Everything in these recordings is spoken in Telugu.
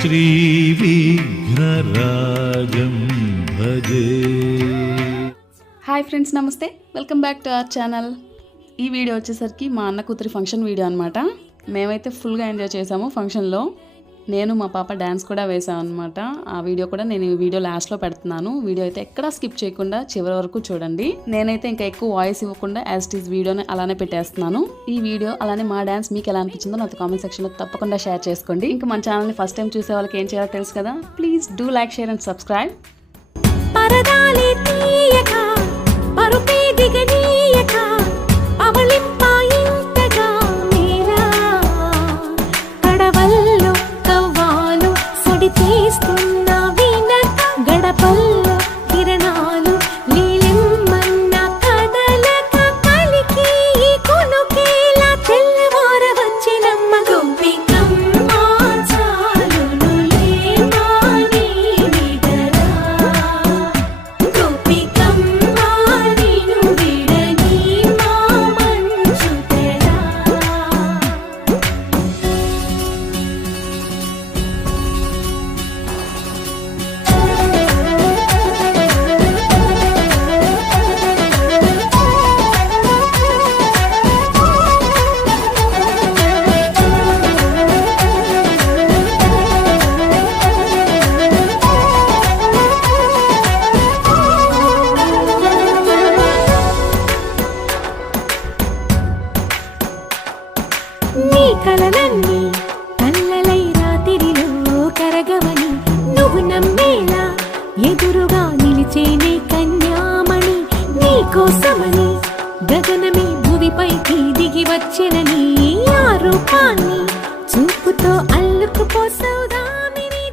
శ్రీవిఘ్నరాజం భజే. హాయ్ ఫ్రెండ్స్, నమస్తే. Welcome back to our channel. ఈ వీడియో వచ్చేసరికి మా అన్న కూతురి ఫంక్షన్ వీడియో అనమాట. మేమైతే ఫుల్గా ఎంజాయ్ చేసాము ఫంక్షన్లో. నేను మా పాప డ్యాన్స్ కూడా వేసాం అనమాట. ఆ వీడియో కూడా నేను ఈ వీడియో లాస్ట్లో పెడుతున్నాను. వీడియో అయితే ఎక్కడా స్కిప్ చేయకుండా చివరి వరకు చూడండి. నేనైతే ఇంకా ఎక్కువ వాయిస్ ఇవ్వకుండా యాజ్ ఇట్ ఈస్ వీడియోని అలానే పెట్టేస్తున్నాను. ఈ వీడియో అలానే మా డ్యాన్స్ మీకు ఎలా అనిపించిందో నాతో కామెంట్ సెక్షన్లో తప్పకుండా షేర్ చేసుకోండి. ఇంకా మన ఛానల్ని ఫస్ట్ టైం చూసే వాళ్ళకి ఏం చేయాలో తెలుసు కదా. Please do like, share and subscribe. కలలన్నీ కల్లలై రాత్రిలో కరగవని నువ్వు నమ్మేలా ఎదురుగా నిలిచేనే కన్యామణి. నీకోసమని గగనమే భువిపైకి దిగి వచ్చినని ఆ రూపాన్ని చూపుతో అల్లుకుపోసౌదామిని.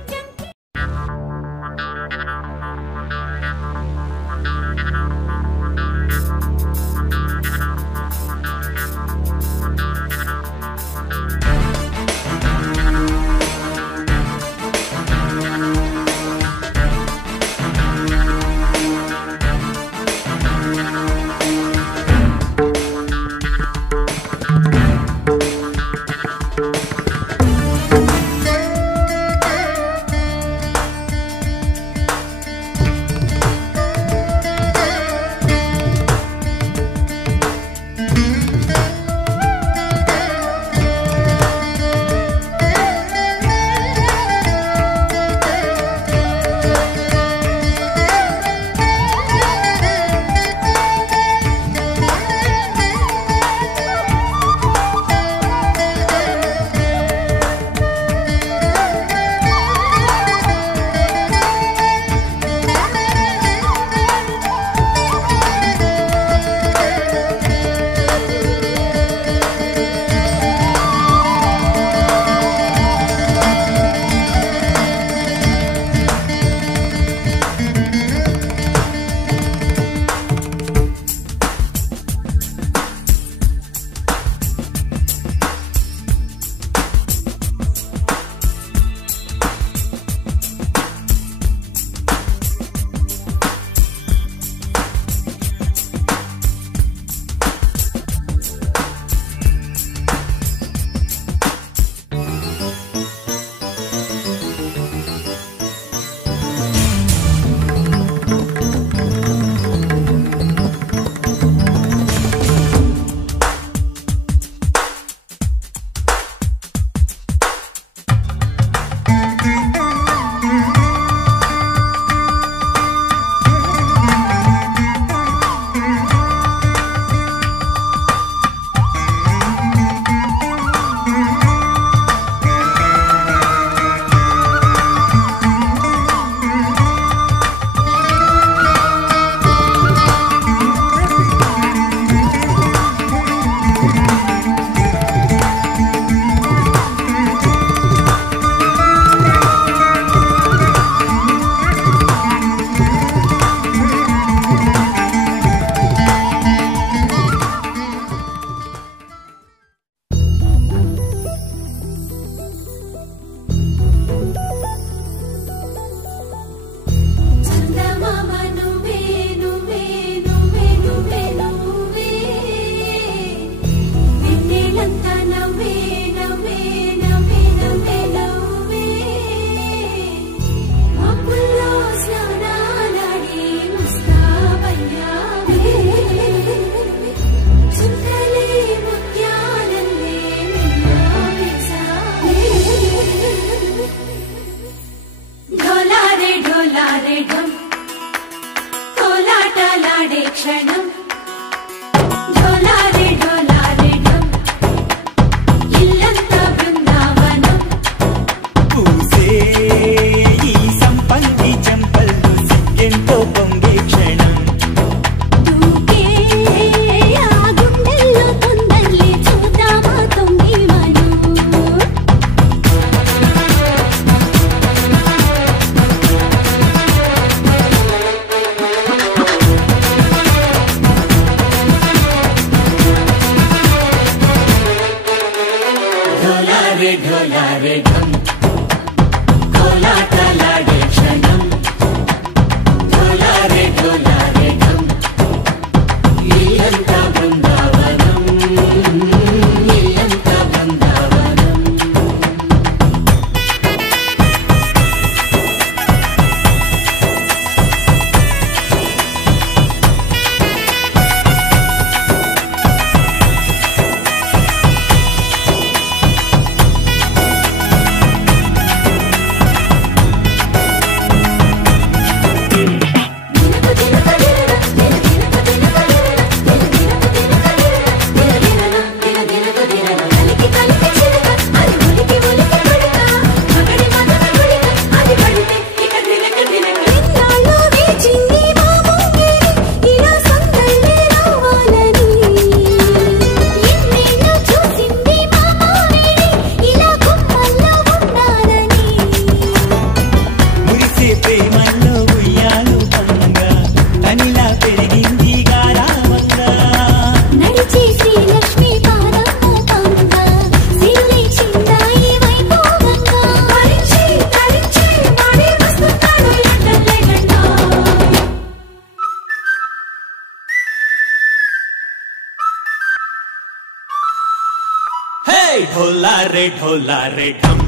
ढोला रे ढम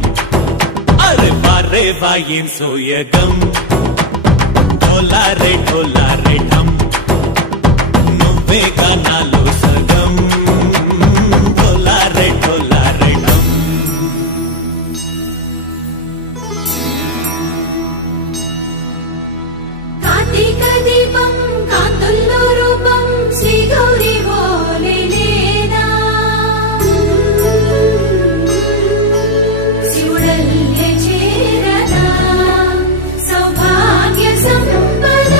अरे बारे वाइन सोयगम ढोला रे ढम నువ్వే కనాలో సగం ढोला रे ढम కార్తీక దీపం కాంతుల్లో రూపం శ్రీ గౌరీ ఓలేనేనా శివుడల్లే చేరదా సౌభాగ్య సంపద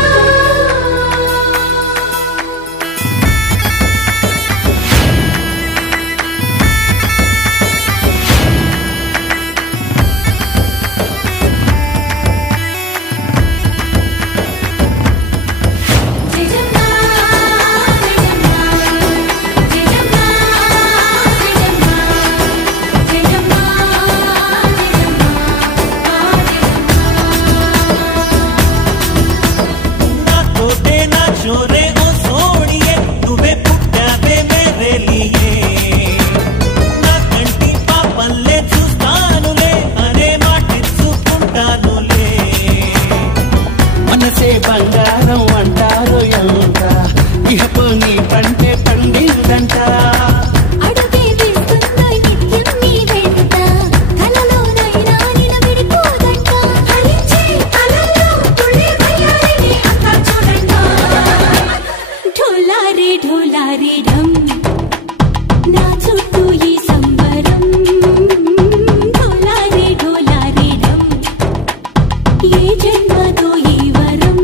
బంగారం అంటారు ఎంత ఇహపు నీ పంటే పండిందంట అడుగే వేస్తుందో నిత్యం నీ వెంట కలలోనైనా నిలబడిపోదంట హరించే కలల్లో తుళ్ళే వయ్యారిని అంతా చూడంట ఢోలా రే ఢమ్ నా చుట్టూ ఈ సంబరం ఢోలా రే ఢమ్ ఏ జన్మతో ఈ వరం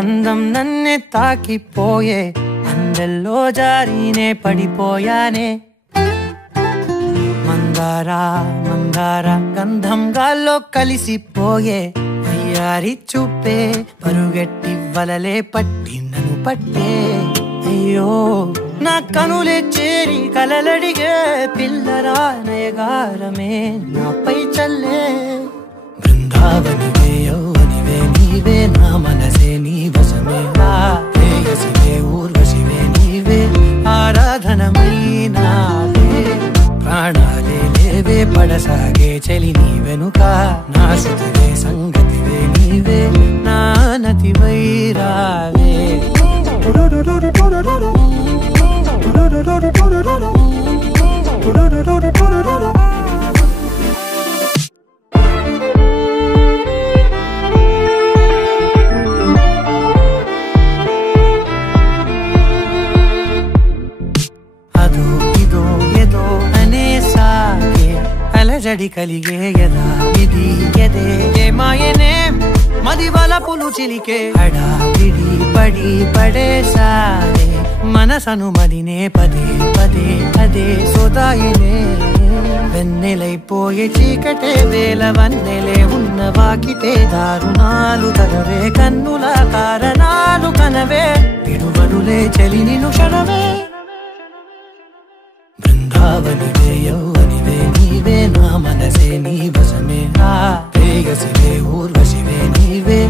అందం నన్నే తాకిపోయే అందెల్లో జారీనే పడిపోయానే మందార గంధం గాల్లో కలిసిపోయే అయ్యారి చూపే పరుగెట్టి వలలే పట్టి నన్ను పట్టే అయ్యో నా కనులే చేరి కలలడిగే పిల్లరా నయగారమే నాపై చల్లే బృందావనివే యౌవనివే నీవే నా మనసే నీ వశమే పడసాగే చలి నీ వెనుక నా శృతివే సంగతివే నీవే నా నతివై రావే అదో ఇదో ఏదో అనేసాగే అలజడి కలిగే ఎదా ఇది ఎదే ఏమాయనే మది వలపులు చిలికే హడావిడి పడి పడేసారే మనసను మదినే పదే పదే అదే సోదాయనే వెన్నెలైపోయే చీకటే వేల వన్నెలే ఉన్న వాకిటే దారుణాలు తగవే కన్నుల కారణాలు కనవే విడువరులే చలి నిను క్షణమే బృందావనివే యౌవనివే నీవే నా మనసే నీ వశమే ఆ ప్రేయసివే ఊర్వశివే నీవే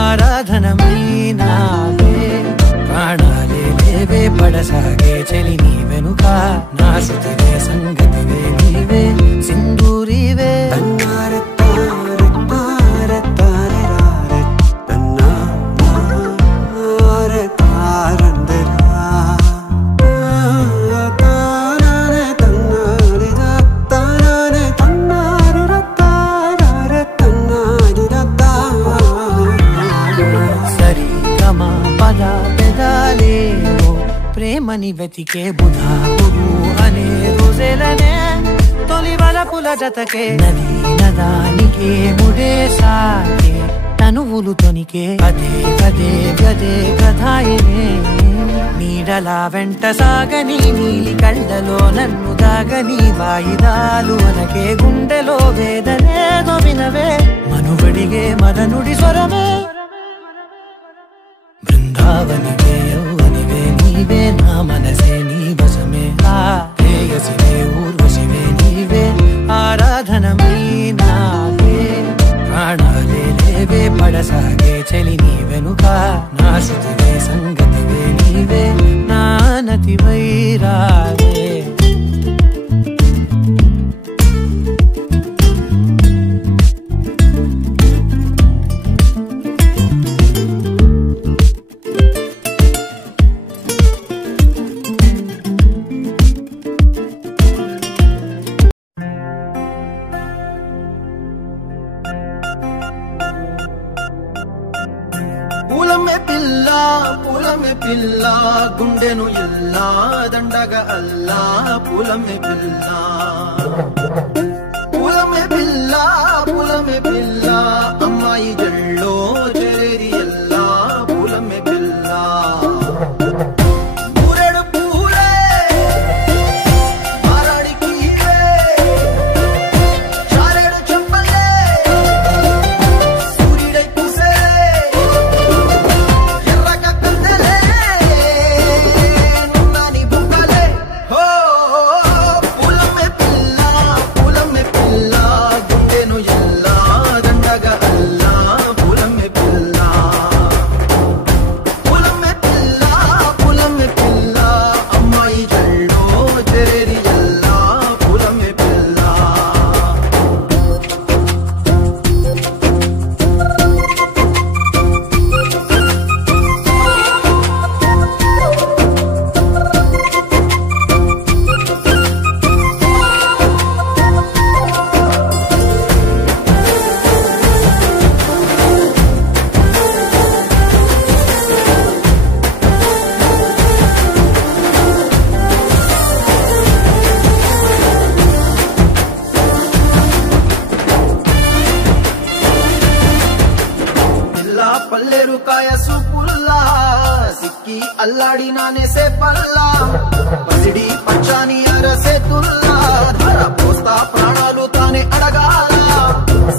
ఆరాధనమై నావే ప్రాణాలే లేవే పడసాగే చలి నీ వెనుక నా శృతివే సంగతివే నీవే సింధూరివే ప్రేమని వెతికే బుధా గురు అనే రోజులనే తొలి వలపుల జతకే నది నదానికే ముడే సాగే తనువులు తొనికే అదే గదే గదే గధాయినే నీడలా వెంట సాగని నీలి కళ్ళలో నన్ను దాగని వాయిదాలు అనకే గుండెలో వేదనేదో వినవే మనుబడిగే మదనుడి స్వరమే బృందావనివే యౌవనివే నీవే నా మనసే నీ వశమే ఆ ప్రేయసివే ఊర్వశివే నీవే ఆరాధనమై నావే ప్రాణాలే లేవే పడసాగే చలి నీ వెనుక నా శృతివే సంగతివే నీవే నా నతివై రావే పిల్ల గుండెను ఇల్లా దండగ అల్లా పులమే పిల్ల పులమే పిల్ల అమ్మాయి జల్లో చేరి ఎల్లా పులమే పిల్ల పూరెడు పూలే మారాడికి చారెడు చెప్పలే సూర్యుడై పూసే అల్లాడి నానే సే పల్లా పసిడి పచ్చాని అరసే తుల్లా ధర పోస్తా ప్రాణాలు తానే అడగాల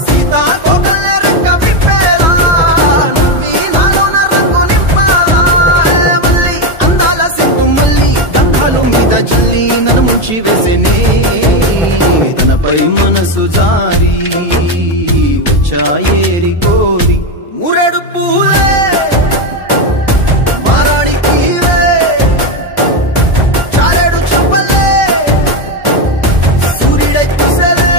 సీతా కోకల్లే రెక్క విప్పేలా నవ్వి నాలోన రంగు నింపాలా మళ్ళీ అందాల సిగ్గు మళ్ళీ దండాలు మీద జల్లి నన్ను ముంచి వేసినే తనపై మనసు జారి వచ్చాయేరి కోరి ఊరెడు పూలే సూర్యుడై కుసలే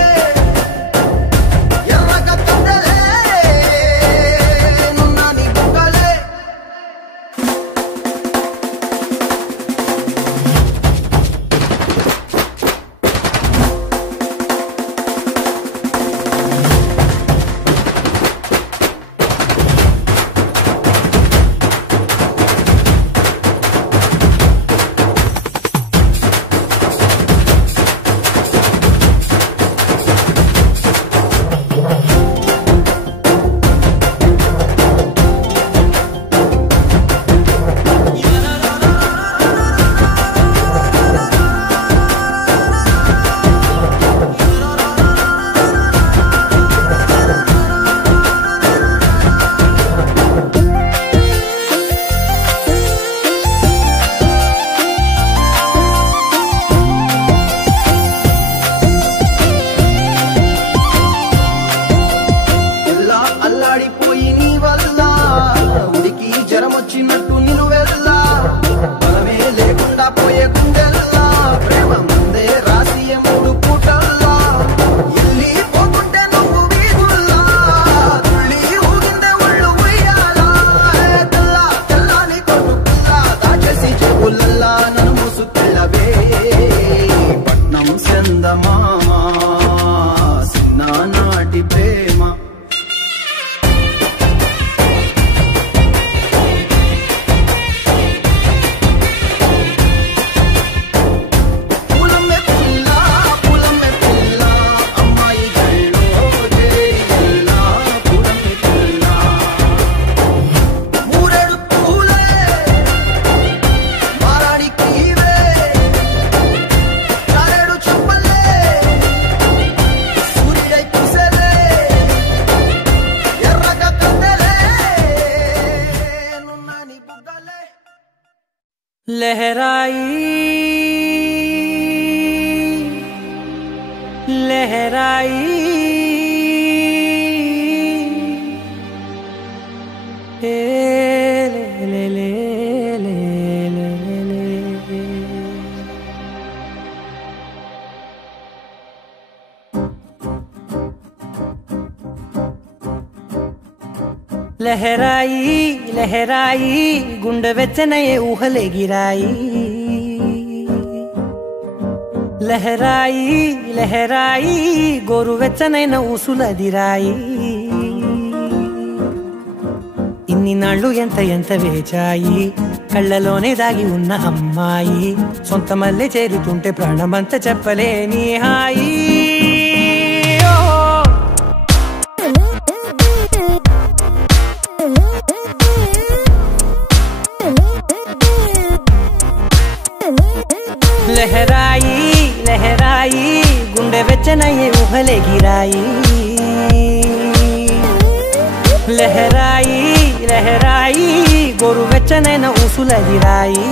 लहराई लहराई ए ले ले ले ले ले ले लहराई लहराई गुंड వెచ్చనయే ఊహలే గిరాయి లహరాయి లహరాయి గోరు వెచ్చనైన ఊసులదిరాయి ఇన్ని నాళ్ళు ఎంత ఎంత వేచాయి కళ్ళలోనే దాగి ఉన్న అమ్మాయి సొంత మల్లె చేరుతుంటే ప్రాణమంత చెప్పలేని హాయి लहराई लहराई गुंडे వెచ్చనయే ఊహలే గిరాయి లహరాయి లహరాయి గోరు వెచ్చనైన ఊసులదిరాయి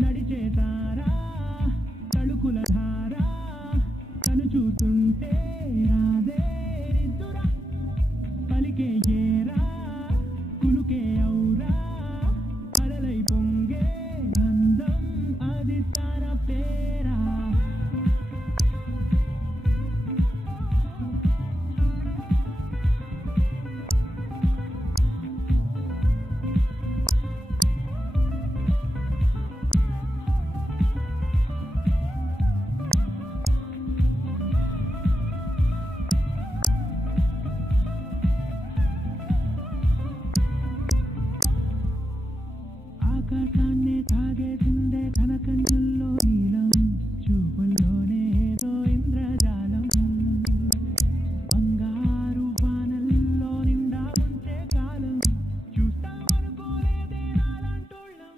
నడిచేతారా తళుకుల ధార కను చూస్తుంటే రాదే రిద్దురా పలికే ఏరా కులుకే ఔరా అలలై పొంగే అందం అది తన పేరా ఆకాశాన్నే తాగేసిందే తన కంచుల్లో నీలం చూపుల్లోనే ఏదో ఇంద్రజాలం బంగారు వానల్లో నిండా ఉంచే కాలం చూస్తామనుకోలేదే నాలాంటోళ్ళం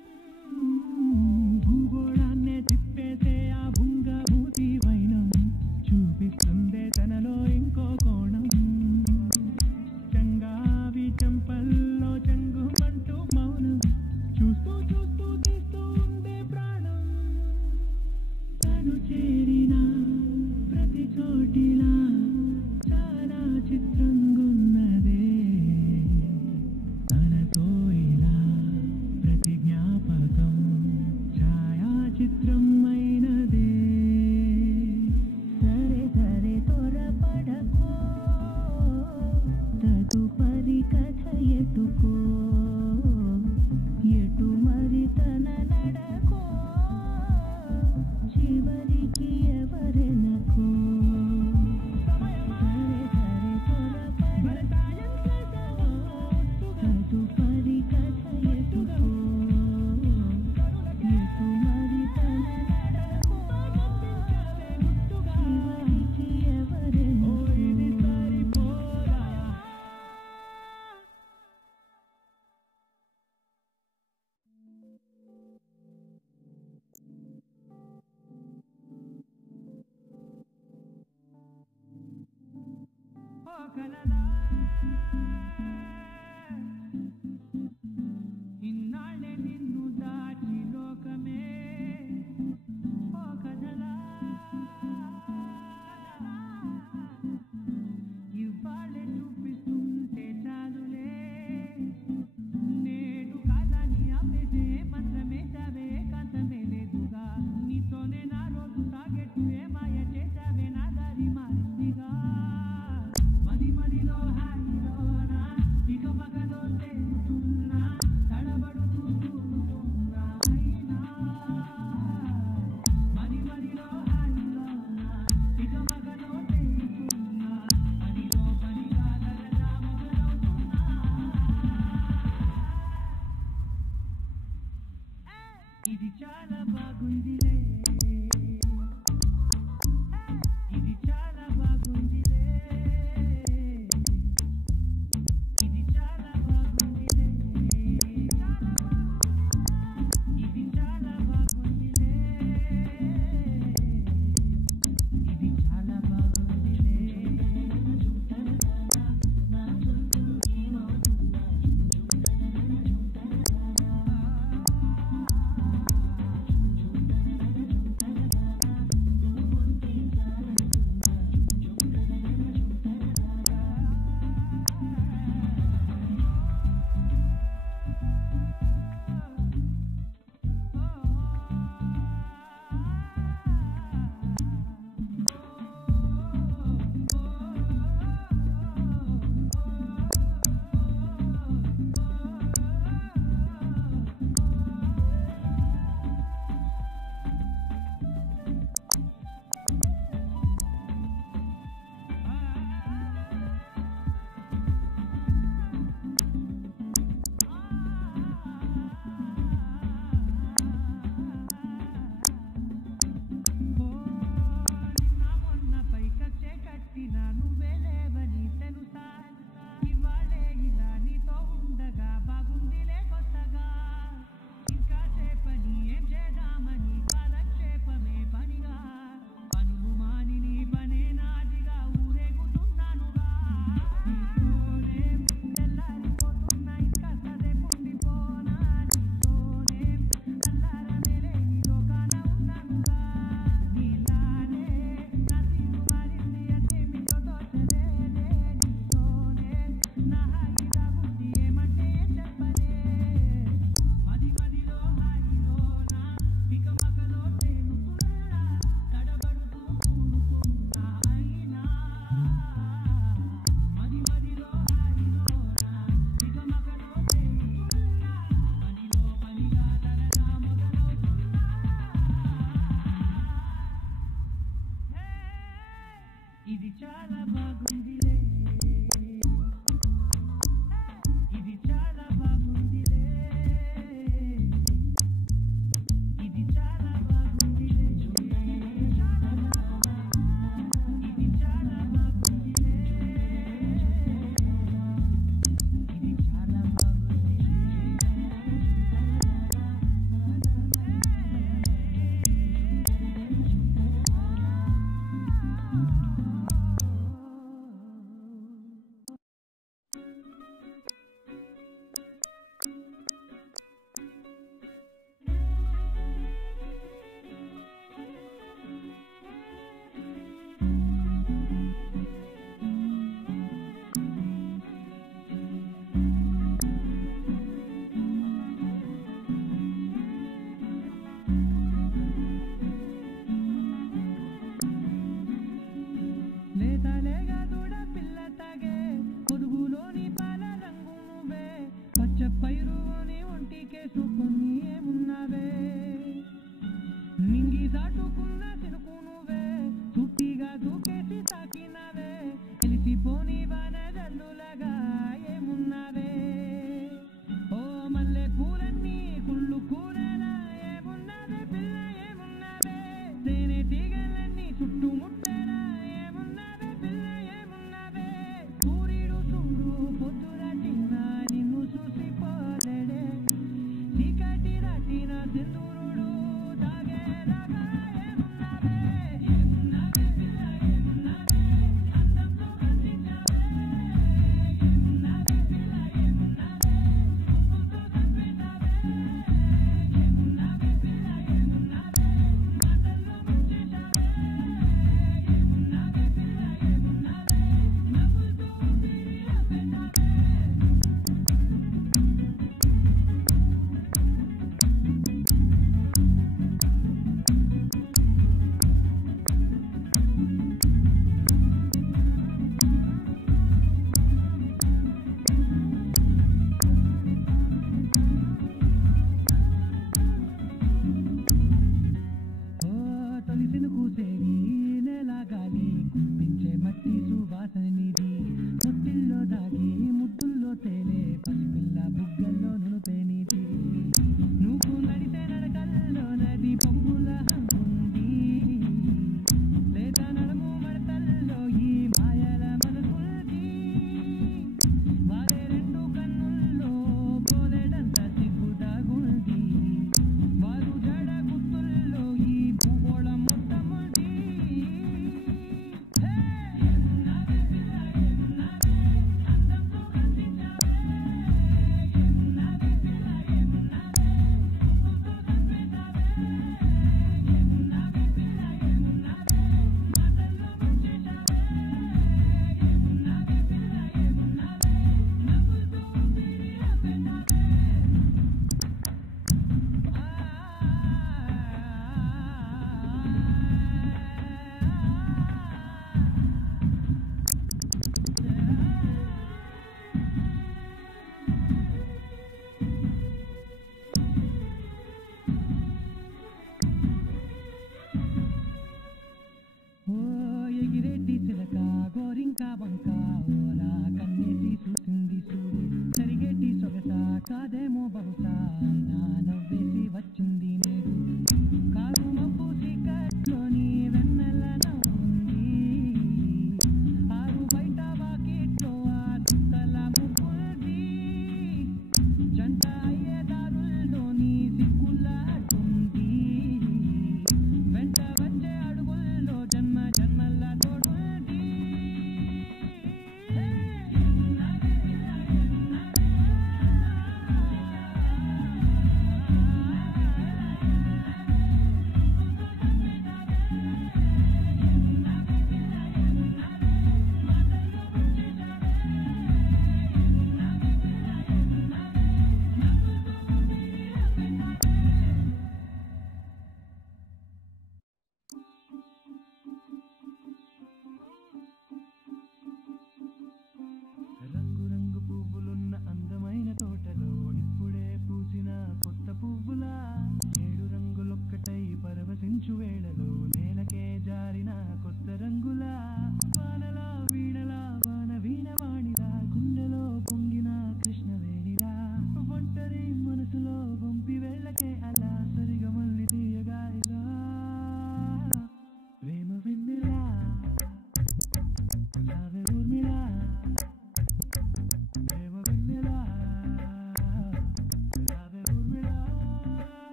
భూగోళాన్నే తిప్పేసే ఆ భుంగభూతి వైనం చూపిస్తుందే తనలో ఇంకో కోణం చంగావి చెంపల్లో చెంగుమంటూ మౌనం చూస్తూ చూస్తూ తీస్తూ ఉందే ప్రాణం తను చేరిన ప్రతి చోటిలా చాలా చిత్రంగున్నదే తనతో ఇలా ప్రతి జ్ఞాపకం ఛాయా చిత్రం అయినదే సరే సరే త్వరపడకో తదుపరి కథ ఎటుకో ఎటు మరి తన నడకో చివరికి ఎవరెనకో సరే సరే త్వరపడకో తదుపరి కథ ఎటుకో ఎటు మరి తన నడకో చివరికి ఎవరెనకో ఇది సరిపోదా ఓ కలలా ఇన్నాళ్ళే నిన్ను దాచి లోకమే ఓ కథలా ఇవాళ్ళే చూపిస్తుంటే చాలులే నేడు కాలాన్ని ఆపేసే మంత్రమే చావే కాంతమే లేదుగా నీతోనే నా రోజు సాగెట్టు ఏ మాయ చేసావే నా దారి మారిందిగా మది మదిలో హాయిలోనా ఇక పగలో తేలుతున్నా తడబడుతూ తూలుతున్నా అయినా మది మదిలో హాయిలోనా ఇక పగలో తేలుతున్నా పనిలో పనిగా దరజా మొదలవుతున్నా ఇది చాలా బాగుందిలే ఇది చాలా బాగుందిలే ఇది చాలా బాగుందిలే ఇది చాలా బాగుందిలే ఇది చాలా బాగుందిలే నా చుట్టూ ఏమవుతుందా చీకటి రాసిన సింధూరుడు దాగేలాగా ఏమున్నావే ఏమున్నావే పిల్ల ఏమున్నావే అందంతో కనిపించావే ఏమున్నావే పిల్ల ఏమున్నావే చూపుతో చంపేశావే ఏమున్నావే పిల్ల ఏమున్నావే మాటల్లో ముంచేశావే ఏమున్నావే పిల్ల ఏమున్నావే నవ్వులతో ఊపిరి ఆపేశావే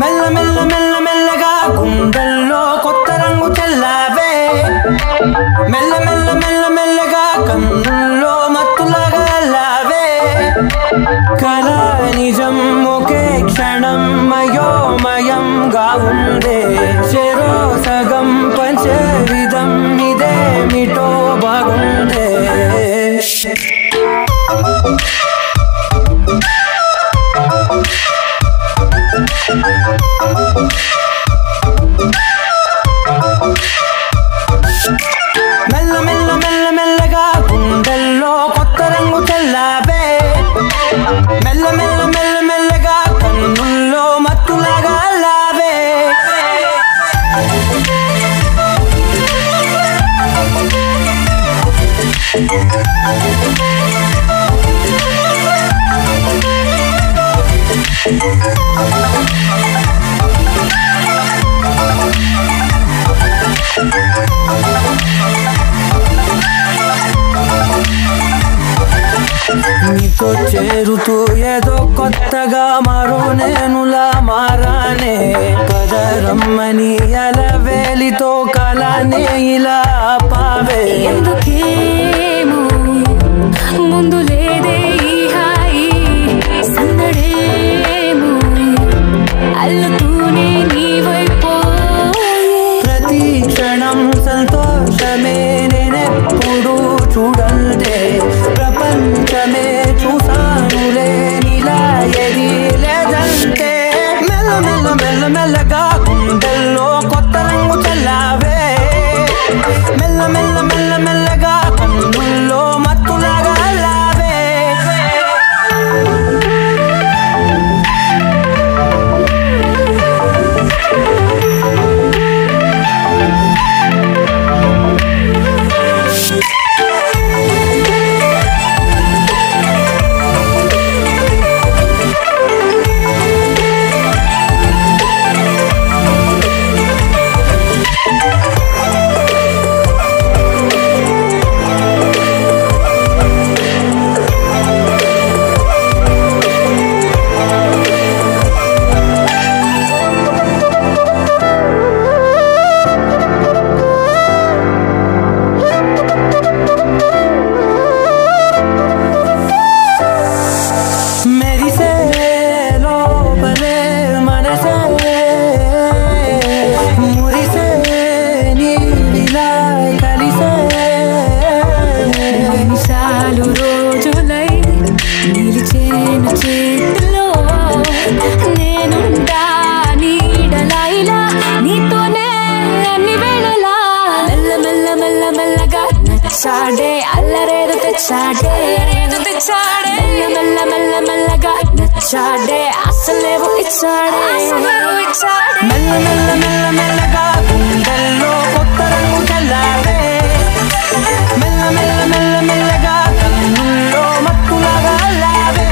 మెల్ల మెల్ల మెల్ల మెల్లగా గుండెల్లో కొత్త రంగు చల్లావే మెల్ల మెల్ల మెల్ల మెల్లగా కన్నుల్లో మత్తులాగా అల్లావే కళ నిజం ఒకే క్షణం మయోమయంగా ఉందే చెరో సగం పంచే విధం ఇదేమిటో బాగుందే మెల్ల మెల్ల మెల్ల మెల్లగా గుండెల్లో కొత్త రంగు చల్లావే మెల్ల మెల్ల మెల్ల మెల్లగా కన్నుల్లో మత్తులాగా అల్లావే నీతో చేరుతూ ఏదో కొత్తగా మరో నేనులా మారానే పదరమ్మని అలవేలితో కలానే ఇలా పావే ఎందుకేమో ముందు లేదే ఈ హాయి సందడేమో అల్లుతూనే నీ వైపు ప్రతి క్షణం సంతోషమే నేనెప్పుడు చూడంటే ప్రపంచమే చూసానులే నీలా ఏది లేదంటే మెల్ల మెల్ల మెల్ల మెల్లగా గుండెల్లో కొత్త రంగు చల్లావే మెల్ల మెల్ల మెల్ల మెల్లగా కన్నుల్లో మత్తులాగా అల్లావే మెరిసే లోపలే మనసే మురిసే నీలా కలిసే నిమిషాలు రోజులై నిలిచేను చేతిలో నేనుంటా నీడలా ఇలా నీతోనే అన్ని వేళలా మెల్ల మెల్ల మెల్ల మెల్లగా నచ్చాడే అల్లరేదో తెచ్చాడే మెల్ల మెల్ల మెల్ల మెల్లగా నచ్చాడే అసలేవో ఇచ్చాడే మెల్ల మెల్ల మెల్ల మెల్లగా గుండెల్లో కొత్త రంగు చల్లావే మెల్ల మెల్ల మెల్ల మెల్లగా కన్నుల్లో మత్తులాగా అల్లావే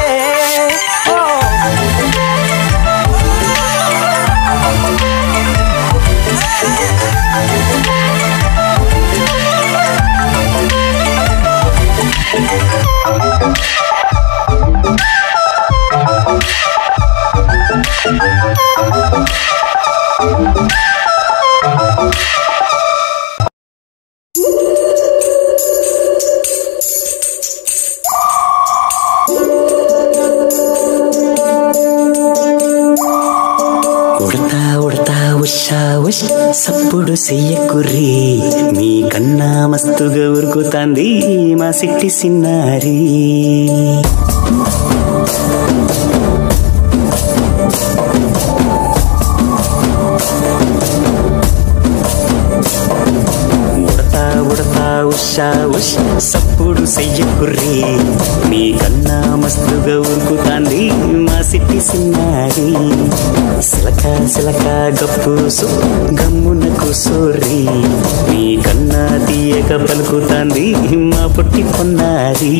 ఉడతా ఉడతా ఉషా ఉష్ సప్పుడు చెయ్యకుర్రి మీ కన్నా మస్తుగా ఉరుకుతాంది మా సిట్టి సిన్నారి ఉడతా ఉడతా ఉషా ఉష్ సప్పుడు చెయ్యకుర్రి మీ కన్నా మస్తుగా ఉరుకుతాంది మా సిట్టి సిన్నారి సిలక సిలక గప్పుసు గమ్మున కూసోర్రి మీ కన్నా తీయక పలుకుతాంది మా పొట్టి పొన్నారి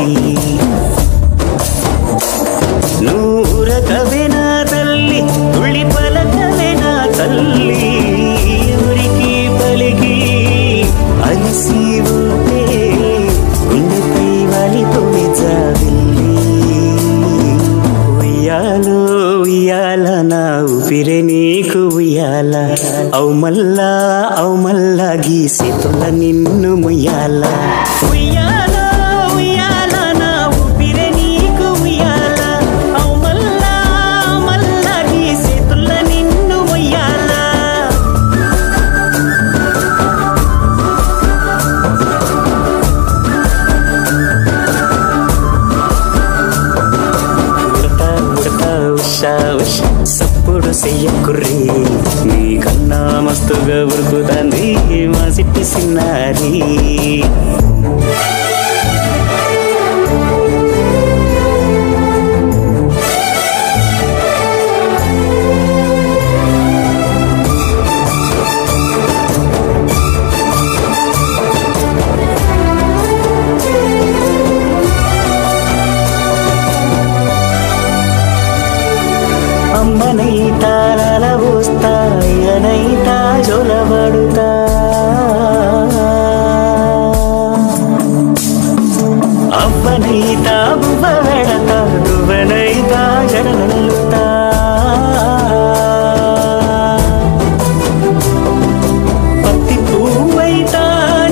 నూరకవే నా తల్లి తుళ్ళి పలకవే నా తల్లి ఊరికి పలికి అలిసి ఉంటే గుండెపై వాలిపోయి జాబిల్లి ఉయ్యాలో ఉయ్యాల నా ఊపిరి ఉయ్యాల అవు మల్లా గీసేతుల నిన్ను ముయ్యాల ఉయ్యాల ఉయ్యాల నా ఊపిరే నీకు ఉయ్యాల అవు మల్లా గీసేతుల నిన్ను ముయ్యాల సప్పుడు చెయ్యకుర్రి నీ కన్నా మస్తుగా ఉరుకుతాంది మా సిట్టి సిన్నారి అమ్మనైతా లలబోస్తా అయ్యనైతా జొలబడుతా అవ్వనైతా బువ్వ వెడతా దువ్వనైతా జడలుతా పత్తి పువ్వైతా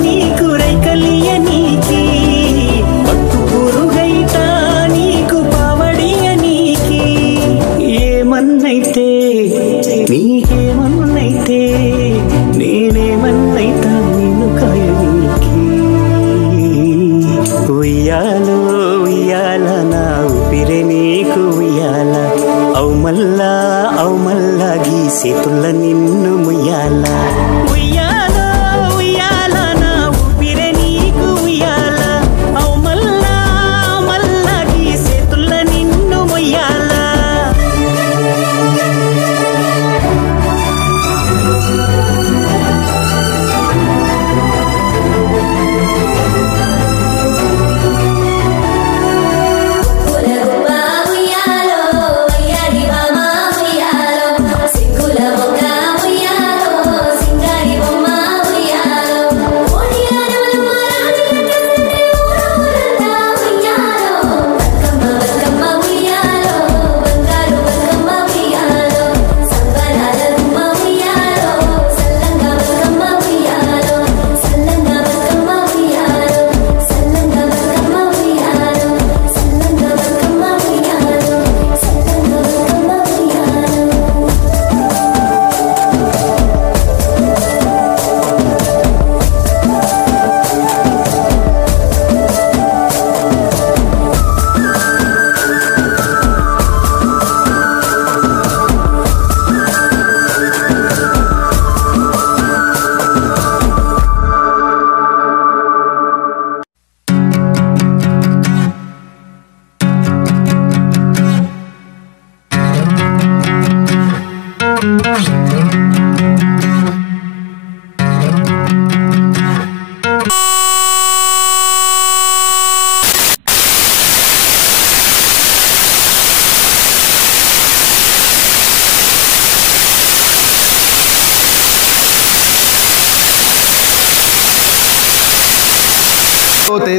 నీకు రైకలియ నీకి పట్టు పురుగైతా నీకు పావడియ నీకి ఏమన్నైతే నీకేమన్నైతే నేనేమన్నైతా నిన్ను కాయనీకి ఉయ్యాలో ఉయ్యాల నా ఊపిరే నీకు ఉయ్యాల అవు మల్లా గీసేతుల నిన్ను ముయ్యాల ఉయ్యాల ఉయ్యాల నా ఊపిరే నీకు ఉయ్యాల అవు మల్లా గీసేతుల నిన్ను ముయ్యాల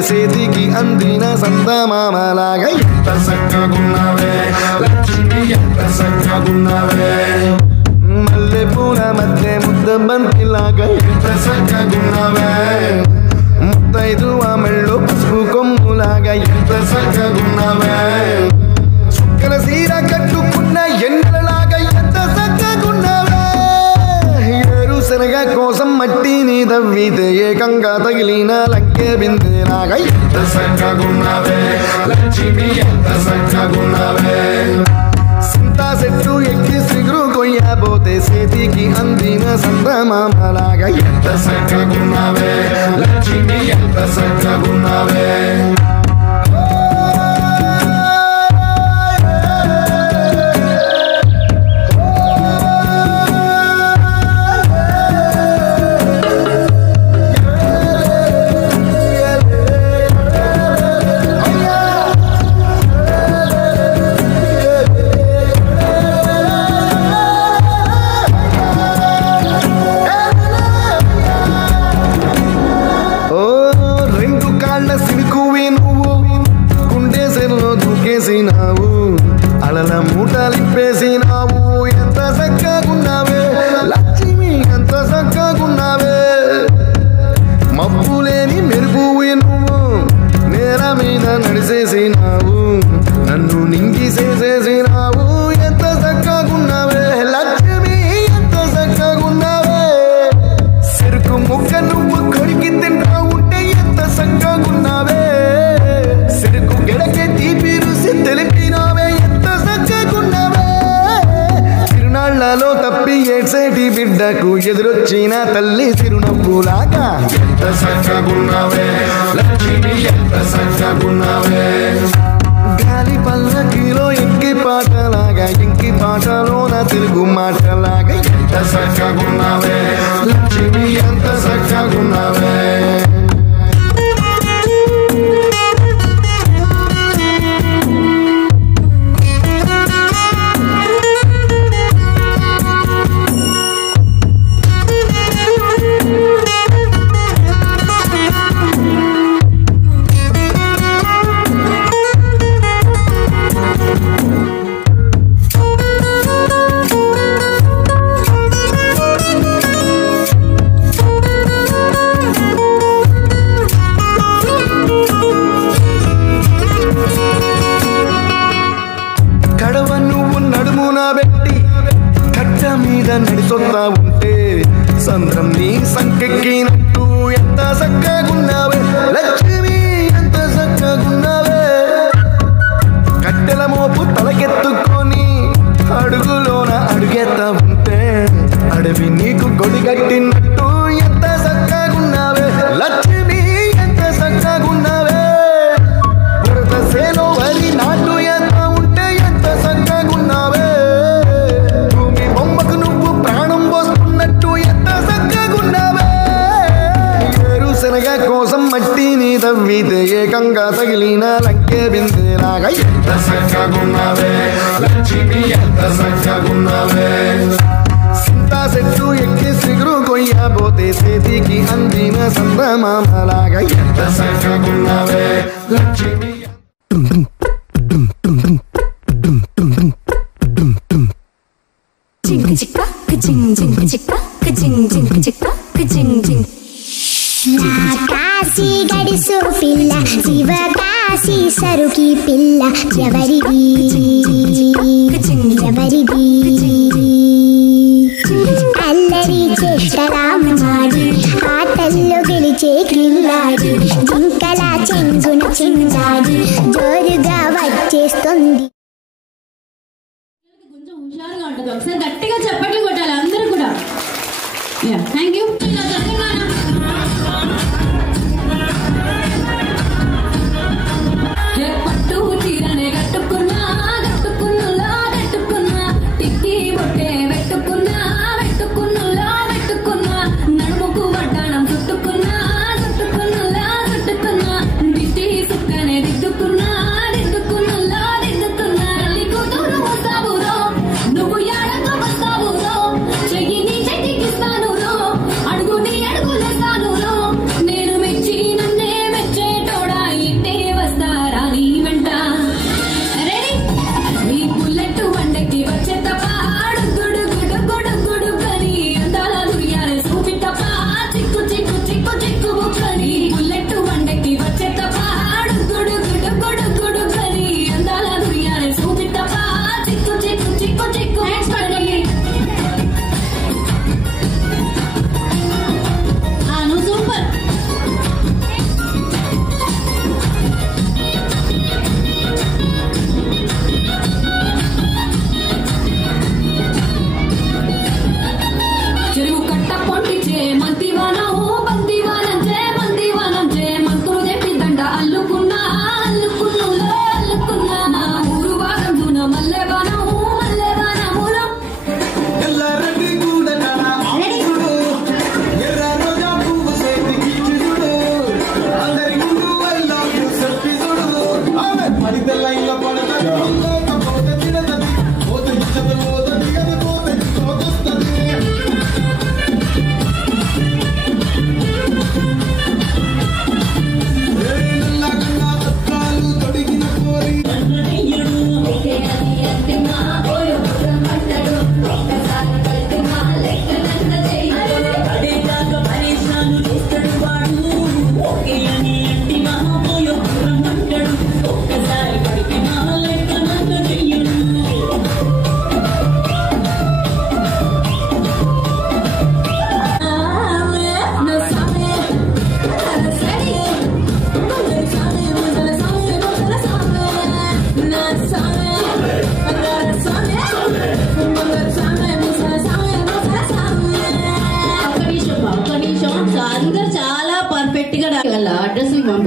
చేతికి అందిన సందమామలాగా ఎంత చక్కగున్నావే లక్ష్మి ఎంత చక్కగున్నావే మల్లె పూల మధ్య ముద్ద బంతిలాగా ఎంత చక్కగున్నావే ముద్దైదు మెళ్ళు పసుపు కొమ్ములాగా ఎంత చక్కగున్నావే చుక్కల సీర కట్టుకున్న ఎండలాగా ఎంత చక్కగున్నావే ఏరుశనగ కోసం మట్టిని దవ్వితే ఏకంగా తగిలిన లంకే బిందెలాగా ఎంత చక్కగున్నావే లక్ష్మి ఎంత చక్కగున్నావే సింతా చెట్టు ఎక్కి సిగురు కొయ్యబోతే చేతికి అందిన సందమామలాగా ఎంత చక్కగున్నావే లక్ష్మి ఎంత చక్కగున్నావే సినుకు మెరిసేటి బిడ్డకు ఎదురొచ్చిన తల్లి చిరునవ్వులాగా ఎంత చక్కగున్నావే లక్ష్మి ఎంత చక్కగున్నావే గాలి పల్లకిలో ఎంకి పాటలాగా ఎంకి పాటలోన తెలుగు మాటలాగా ఎంత చక్కగున్నావే లక్ష్మి ఎంత చక్కగున్నావే నడిసొత్తా ఉంటే సంద్రం నీ సంకెక్కినట్టు ఎంత చక్కగున్నావే లక్ష్మి ఎంత చక్కగున్నావే కట్టెల మోపు తలకెత్తుకొని అడుగులోన అడుగెత్తా ఉంటే అడవి నీకు గొడిగట్టినట్టు ఎంత చక్కగున్నావే లక్ష్మి ఎంత చక్కగున్నావే బురద సేలో వరి నాటు ఎంత ఉంటే ఎంత చక్కగున్నావే కోసం మట్టిని తవ్వితే ఏకంగా తగిలిన లంకే బిందెలాగా ఎంత చక్కగున్నావే లక్ష్మి ఎంత చక్కగున్నావే సింతా చెట్టు ఎక్కి సిగురు కొయ్యబోతే చేతికి అందిన సందమామలాగా ఎంత చక్కగున్నావే లక్ష్మి కాశీ గడిసు పిల్ల శివ కాశీ సరుకి పిల్ల ఎవరిది ఎవరిది అల్లరి చేష్టరామాడి ఆటల్లో గెలిచే కిల్లాడి జింకల చెంగున చిందాడి జోరుగా వచ్చేస్తుంది. కొంచెం హుషారుగా ఉంటుంది. ఒకసారి గట్టిగా చప్పట్లు కొట్టాలి అందరూ కూడా. Thank you. పట్టు చీరనే కట్టుకున్నా కట్టుకున్నులా కట్టుకున్నా టిక్కి బొట్టే పెట్టుకున్నా పెట్టుకున్నులా పెట్టుకున్నా నడుముకు వడ్డాణం చుట్టుకున్నా చుట్టుకున్నులా చుట్టుకున్నా దిష్టి సుక్కనే దిద్దుకున్నా దిద్దుకున్నులా దిద్దుకున్నా తల్లి కూతురు వస్తావురో నువ్వు యాడకు వస్తావురో చెయ్యి నీ చెయ్యికిస్తాను రో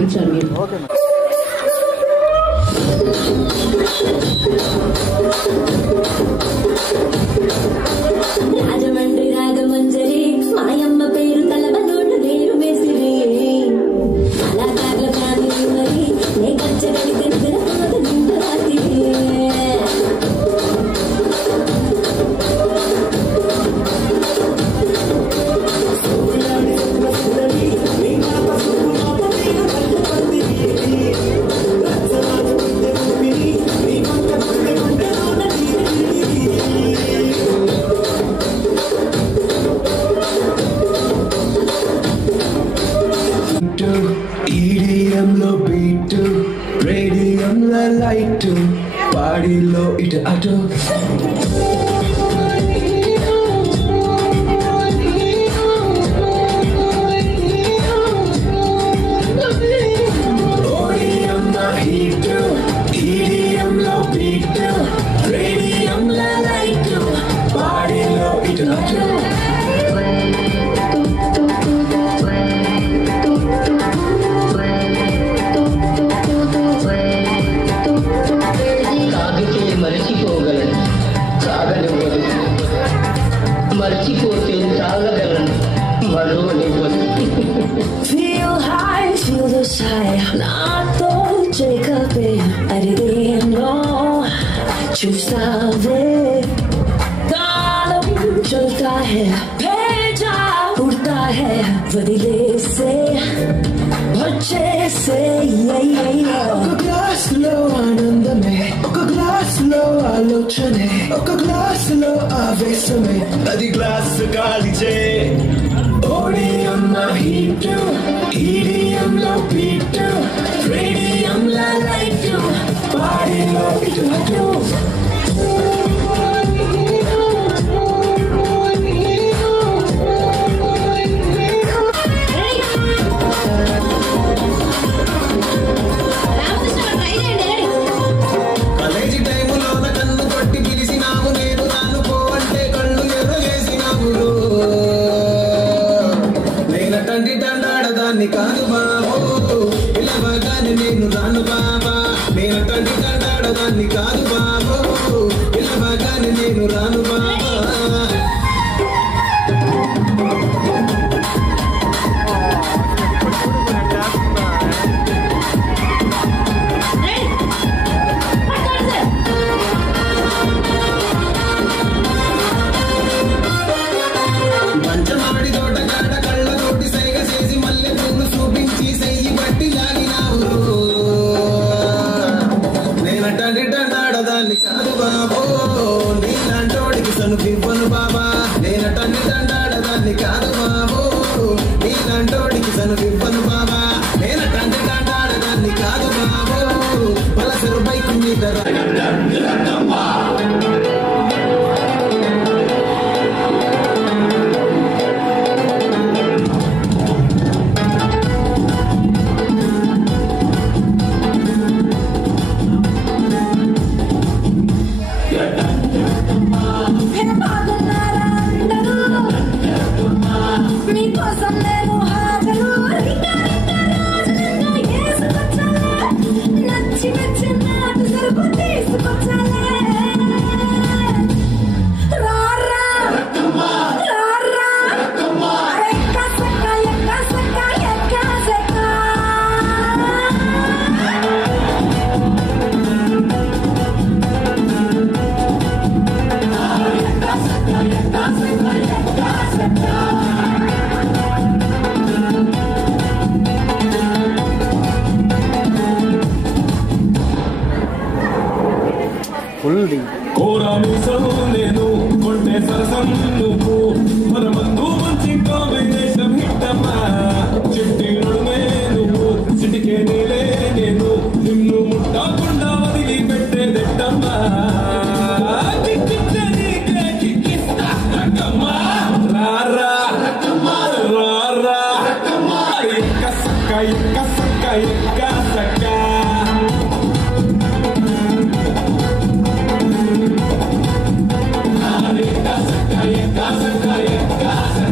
చూపించాలి మీరు. రాజమండ్రి రాగమంజరి మాయమ్మ పేరు తలబనోళ్ళు లేరు మేసిరి కళాకారుల ఫ్యామిలీ మరి నే కచ్చగడి దగ్గర పోదు నిండు రాత్రి ఈడియంలో బీట్ రేడియంలో లైట్ బాడీలో ఇటు అటు ఓడియంలో హీట్ ఈడియంలో బీట్ రేడియంలో లైట్ బాడీలో ఇటు అటు మరచిపోగలను సాగనివ్వదు మరచిపోతే తాగగలను మరోనివ్వదు Feel high, feel the sigh నాతో చేకపే అరిదేనో చూస్తావే కాలం చల్తా హై भेजा उड़ता है వదిలేసే వచ్చేసే ఒక గ్లాస్ లో ఆనందమే ఒక గ్లాస్ లో ఆలోచనే ఒక గ్లాస్ లో ఆవేశమే అది గ్లాస్ గాలిచే ఓడియం హీట్ ఈడియం లో బీట్ రేడియం లో లైట్ బాడీలో ఇటు అటు కాలేజీ టైములోన కన్ను కొట్టి పిలిచినావు నేను రాను పో అంటే కళ్ళు ఎర్ర చేసినావు నేనటంటి దండాడదాన్ని కాదు బాబు పిలవగానే నేను రాను బాబా నేనటంటి దండాడదాన్ని కాదు బాబు పిలవగానే నేను రాను బాబా మంచమాడి తోట కాడ కళ్ళతోటి సైగ చేసి మల్లె పూలు చూపించి సెయ్యి బట్టి లాగినావు నేనటంటి దండాడదాన్ని కాదు బాబో నీలాంటోడికి సనుపివ్వను బాబా నేనటంటి దండాడదాన్ని కాదు బాబో నీలాంటోడికి సనుపివ్వను బాబా నేనటంటి దండాడదాన్ని కాదు బాబో పలసరు బైకు మీద మీకోసం నేను హాజరు నచ్చి నచ్చి నాటు సరుకు తీసుకొచ్చాలే రారా రారా ఎక్క సక్క ఎక్క సక్క ఎక్క సక్క కోరామిసలు నేను కొంటే సరసం నువ్వు మన మందు మంచి కాంబినేషన్ హిట్టమ్మా చిట్టి నడుమే నువ్వు చిటికే నీలే నేను నిన్ను ముట్టకుండా వదిలి పెట్టేదెట్టమ్మా రారా రారా ఎక్క సక్క ఎక్క సక్క ఎక్క సక్క Casa,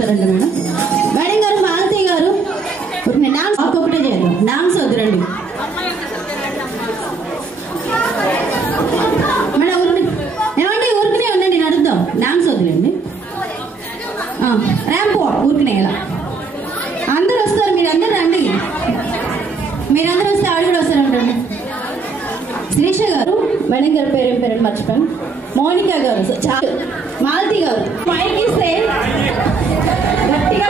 వెళ్ళిపోతారంట మేడం. మేడం గారు, మాలతి గారు డాన్స్ ఒకటే చేద్దాం, డాన్స్ వద్దురండి మేడం. ఏమంటే ఊరికనే ఉండండి, నడుద్దాం, డాన్స్ వద్దులేండి. ర్యాంప్ ఊరికనే ఇలా అందరూ వస్తారు, మీరందరూ రండి. మీరందరూ వస్తే ఆవిడ కూడా వస్తారంటండి. శ్రీష గారు, మేడం గారు పేరు ఏం పేరు మర్చిపోయాను. మౌనిక గారు, చాలు. మాలతి గారు మైక్ ఇస్తే గట్టిగా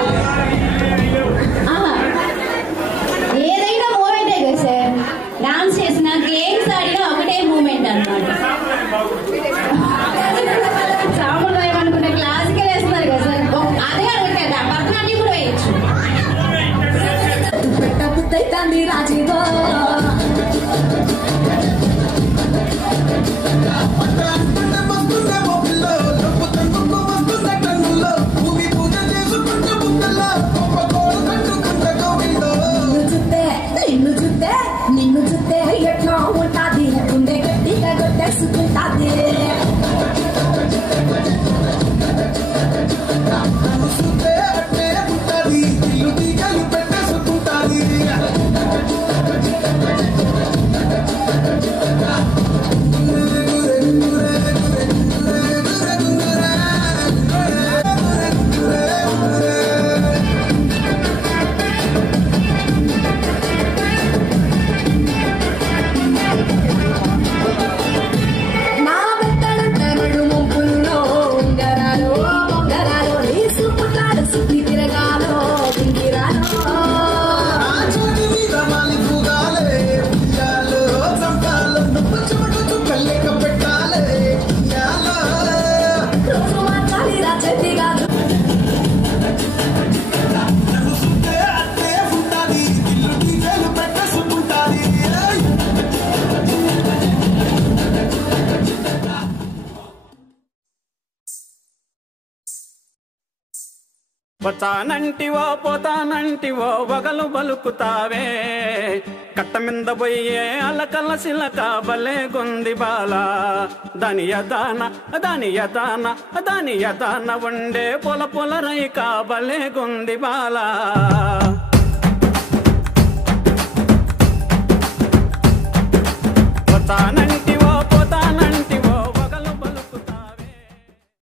ఏదైనా మూమెంటే కదా సార్. డాన్స్ చేసిన గేమ్స్ ఆడినా ఒకటే మూమెంట్ అన్నమాట. సాంప్రదాయం అనుకుంటే క్లాసికల్ వేస్తున్నారు కదా సార్, అదే అనుకుంటా భరతనాట్యం కూడా వేయచ్చు. పెట్టబుద్దైతాంది రాజీవో నిన్ను చూస్తే ఎట్లా ఉంటాది, గుండె గట్టిగా కొట్టేసుకుంటాది. వచ్చానంటివో పోతానంటివో వగలు బలుకుతావే, కట్ట మింద పోయే అలకల సిలక బలే గొంది బాల. దాని యదాన ఉండే పొల పొల రైక బలే గొంది బాల. వచ్చానంటి